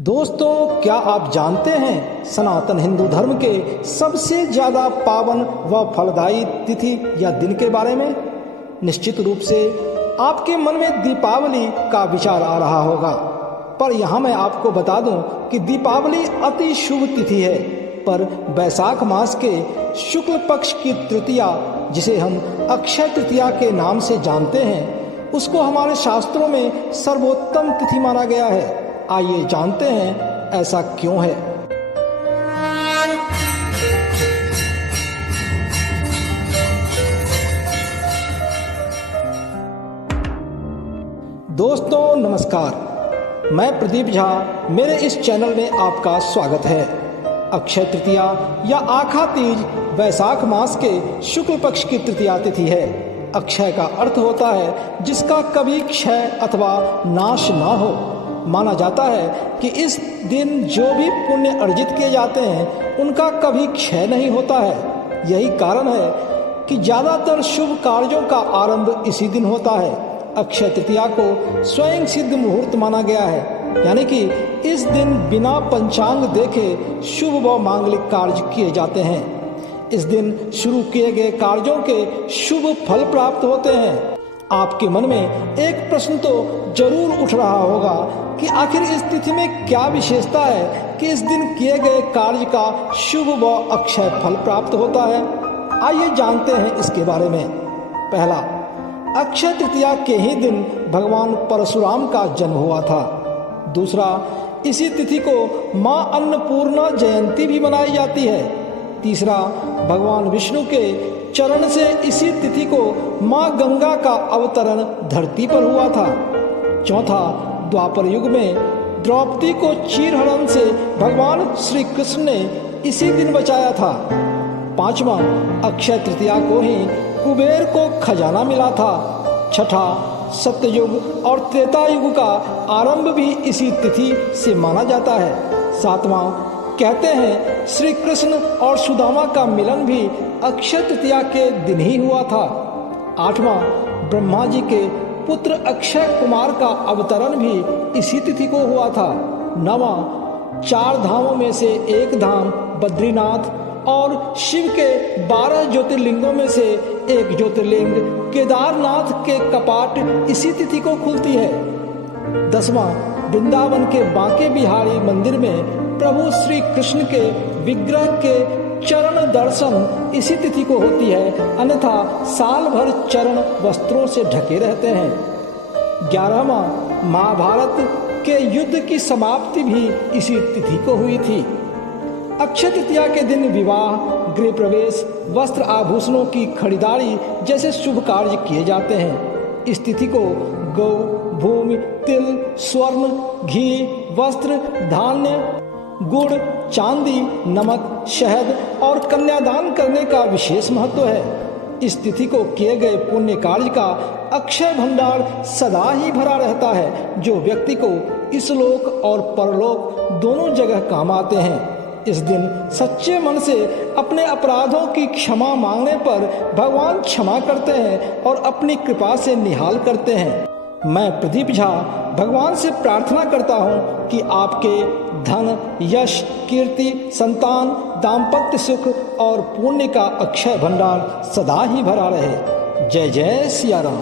दोस्तों, क्या आप जानते हैं सनातन हिंदू धर्म के सबसे ज़्यादा पावन व फलदायी तिथि या दिन के बारे में? निश्चित रूप से आपके मन में दीपावली का विचार आ रहा होगा, पर यहाँ मैं आपको बता दूं कि दीपावली अति शुभ तिथि है। पर वैशाख मास के शुक्ल पक्ष की तृतीया, जिसे हम अक्षय तृतीया के नाम से जानते हैं, उसको हमारे शास्त्रों में सर्वोत्तम तिथि माना गया है। आइए जानते हैं ऐसा क्यों है। दोस्तों नमस्कार, मैं प्रदीप झा, मेरे इस चैनल में आपका स्वागत है। अक्षय तृतीया या आखा तीज वैशाख मास के शुक्ल पक्ष की तृतीया तिथि है। अक्षय का अर्थ होता है जिसका कभी क्षय अथवा नाश ना हो। माना जाता है कि इस दिन जो भी पुण्य अर्जित किए जाते हैं उनका कभी क्षय नहीं होता है। यही कारण है कि ज़्यादातर शुभ कार्यों का आरंभ इसी दिन होता है। अक्षय तृतीया को स्वयं सिद्ध मुहूर्त माना गया है, यानी कि इस दिन बिना पंचांग देखे शुभ व मांगलिक कार्य किए जाते हैं। इस दिन शुरू किए गए कार्यों के शुभ फल प्राप्त होते हैं। आपके मन में एक प्रश्न तो जरूर उठ रहा होगा कि आखिर इस तिथि में क्या विशेषता है कि इस दिन किए गए कार्य का शुभ व अक्षय फल प्राप्त होता है। आइए जानते हैं इसके बारे में। पहला, अक्षय तृतीया के ही दिन भगवान परशुराम का जन्म हुआ था। दूसरा, इसी तिथि को माँ अन्नपूर्णा जयंती भी मनाई जाती है। तीसरा, भगवान विष्णु के चरण से इसी तिथि को माँ गंगा का अवतरण धरती पर हुआ था। चौथा, द्वापर युग में द्रौपदी को चीरहरण से भगवान श्री कृष्ण ने इसी दिन बचाया था। पांचवा, अक्षय तृतीया को ही कुबेर को खजाना मिला था। छठा, सत्ययुग और त्रेता युग का आरंभ भी इसी तिथि से माना जाता है। सातवां, कहते हैं श्री कृष्ण और सुदामा का मिलन भी अक्षय तृतीया के दिन ही हुआ था। आठवां, ब्रह्मा जी के पुत्र अक्षय कुमार का अवतरण भी इसी तिथि को हुआ था। नवां, 4 धामों में से एक धाम बद्रीनाथ और शिव के 12 ज्योतिर्लिंगों में से एक ज्योतिर्लिंग केदारनाथ के कपाट इसी तिथि को खुलती है। 10वां, वृंदावन के बांके बिहारी मंदिर में प्रभु श्री कृष्ण के विग्रह के चरण दर्शन इसी तिथि को होती है, अन्यथा साल भर चरण वस्त्रों से ढके रहते हैं। 11वां, महाभारत के युद्ध की समाप्ति भी इसी तिथि को हुई थी। अक्षय तृतीया के दिन विवाह, गृह प्रवेश, वस्त्र आभूषणों की खरीदारी जैसे शुभ कार्य किए जाते हैं। इस तिथि को गौ, भूमि, तिल, स्वर्ण, घी, वस्त्र, धान्य, गुड़, चांदी, नमक, शहद और कन्यादान करने का विशेष महत्व है। इस तिथि को किए गए पुण्य कार्य का अक्षय भंडार सदा ही भरा रहता है, जो व्यक्ति को इस लोक और परलोक दोनों जगह काम आते हैं। इस दिन सच्चे मन से अपने अपराधों की क्षमा मांगने पर भगवान क्षमा करते हैं और अपनी कृपा से निहाल करते हैं। मैं प्रदीप झा भगवान से प्रार्थना करता हूँ कि आपके धन, यश, कीर्ति, संतान, दाम्पत्य सुख और पुण्य का अक्षय भंडार सदा ही भरा रहे। जय जय सिया राम।